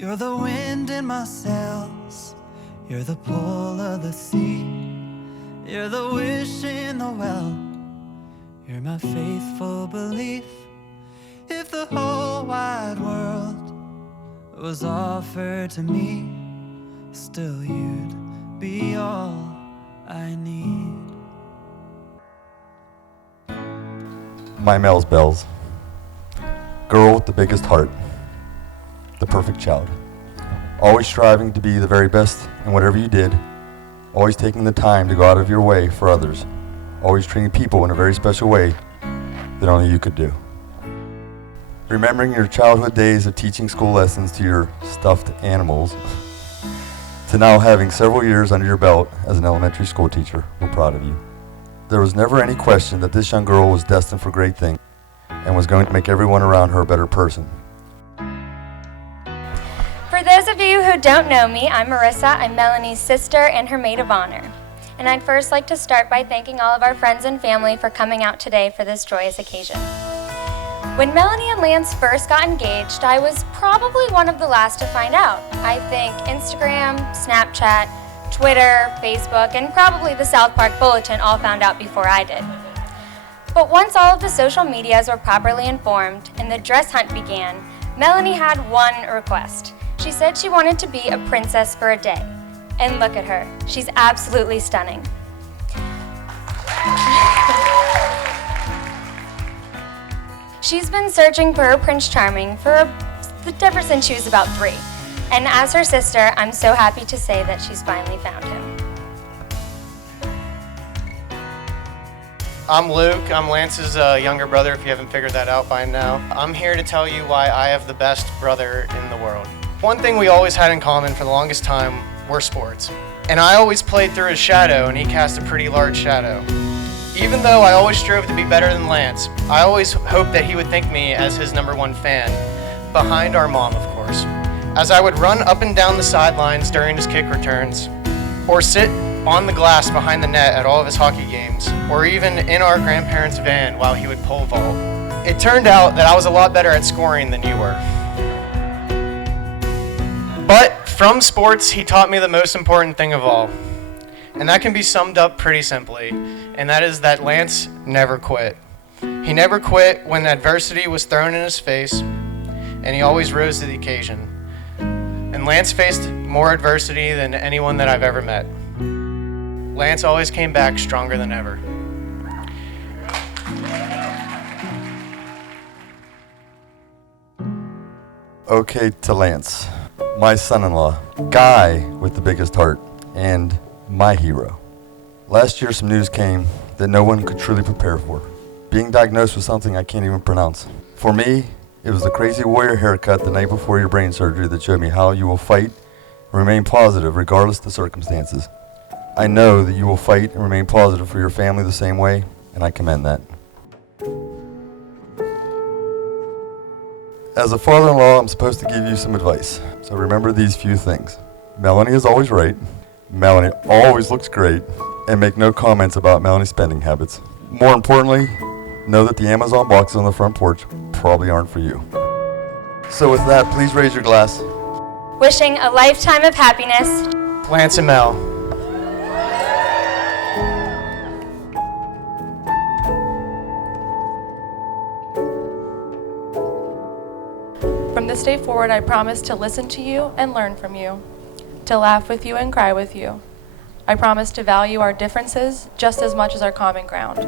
You're the wind in my sails, you're the pull of the sea, you're the wish in the well, you're my faithful belief. If the whole wide world was offered to me, still you'd be all I need. My Mel's Bells. Girl with the biggest heart. The perfect child. Always striving to be the very best in whatever you did. Always taking the time to go out of your way for others. Always treating people in a very special way that only you could do. Remembering your childhood days of teaching school lessons to your stuffed animals, to now having several years under your belt as an elementary school teacher, we're proud of you. There was never any question that this young girl was destined for great things and was going to make everyone around her a better person. For those of you who don't know me, I'm Marissa. I'm Melanie's sister and her maid of honor. And I'd first like to start by thanking all of our friends and family for coming out today for this joyous occasion. When Melanie and Lance first got engaged, I was probably one of the last to find out. I think Instagram, Snapchat, Twitter, Facebook, and probably the South Park Bulletin all found out before I did. But once all of the social medias were properly informed and the dress hunt began, Melanie had one request. She said she wanted to be a princess for a day. And look at her, she's absolutely stunning. She's been searching for her Prince Charming ever since she was about 3. And as her sister, I'm so happy to say that she's finally found him. I'm Luke. I'm Lance's younger brother, if you haven't figured that out by now. I'm here to tell you why I have the best brother in the world. One thing we always had in common for the longest time were sports. And I always played through his shadow, and he cast a pretty large shadow. Even though I always strove to be better than Lance, I always hoped that he would think me as his #1 fan, behind our mom, of course. As I would run up and down the sidelines during his kick returns, or sit on the glass behind the net at all of his hockey games, or even in our grandparents' van while he would pole vault. It turned out that I was a lot better at scoring than you were. But from sports, he taught me the most important thing of all. And that can be summed up pretty simply, and that is that Lance never quit. He never quit when adversity was thrown in his face, and he always rose to the occasion. And Lance faced more adversity than anyone that I've ever met. Lance always came back stronger than ever. Okay, to Lance, my son-in-law, guy with the biggest heart, and my hero. Last year some news came that no one could truly prepare for. Being diagnosed with something I can't even pronounce. For me, it was the crazy warrior haircut the night before your brain surgery that showed me how you will fight and remain positive regardless of the circumstances. I know that you will fight and remain positive for your family the same way, and I commend that. As a father-in-law, I'm supposed to give you some advice. So remember these few things. Melanie is always right. Melanie always looks great. And make no comments about Melanie's spending habits. More importantly, know that the Amazon boxes on the front porch probably aren't for you. So with that, please raise your glass. Wishing a lifetime of happiness. Lance and Mel. From this day forward, I promise to listen to you and learn from you, to laugh with you and cry with you. I promise to value our differences just as much as our common ground.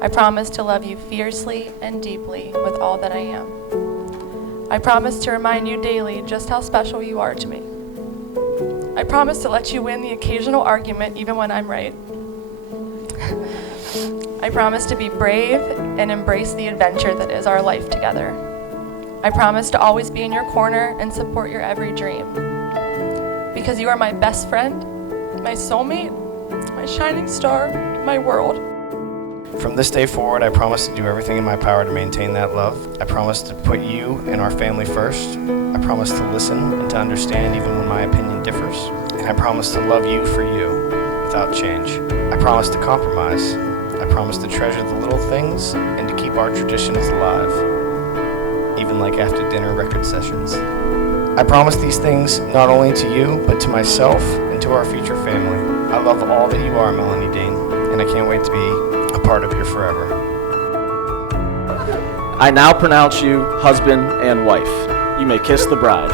I promise to love you fiercely and deeply with all that I am. I promise to remind you daily just how special you are to me. I promise to let you win the occasional argument even when I'm right. I promise to be brave and embrace the adventure that is our life together. I promise to always be in your corner and support your every dream. Because you are my best friend, my soulmate, my shining star, my world. From this day forward, I promise to do everything in my power to maintain that love. I promise to put you and our family first. I promise to listen and to understand even when my opinion differs. And I promise to love you for you without change. I promise to compromise. I promise to treasure the little things and to keep our traditions alive, even like after dinner record sessions. I promise these things not only to you, but to myself and to our future family. I love all that you are, Melanie Dean, and I can't wait to be a part of your forever. I now pronounce you husband and wife. You may kiss the bride.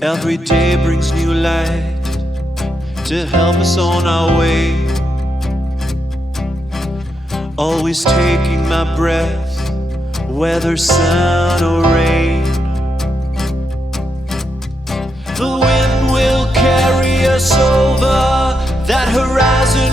Every day brings new light to help us on our way. Always taking my breath, whether sun or rain. The wind will carry us over that horizon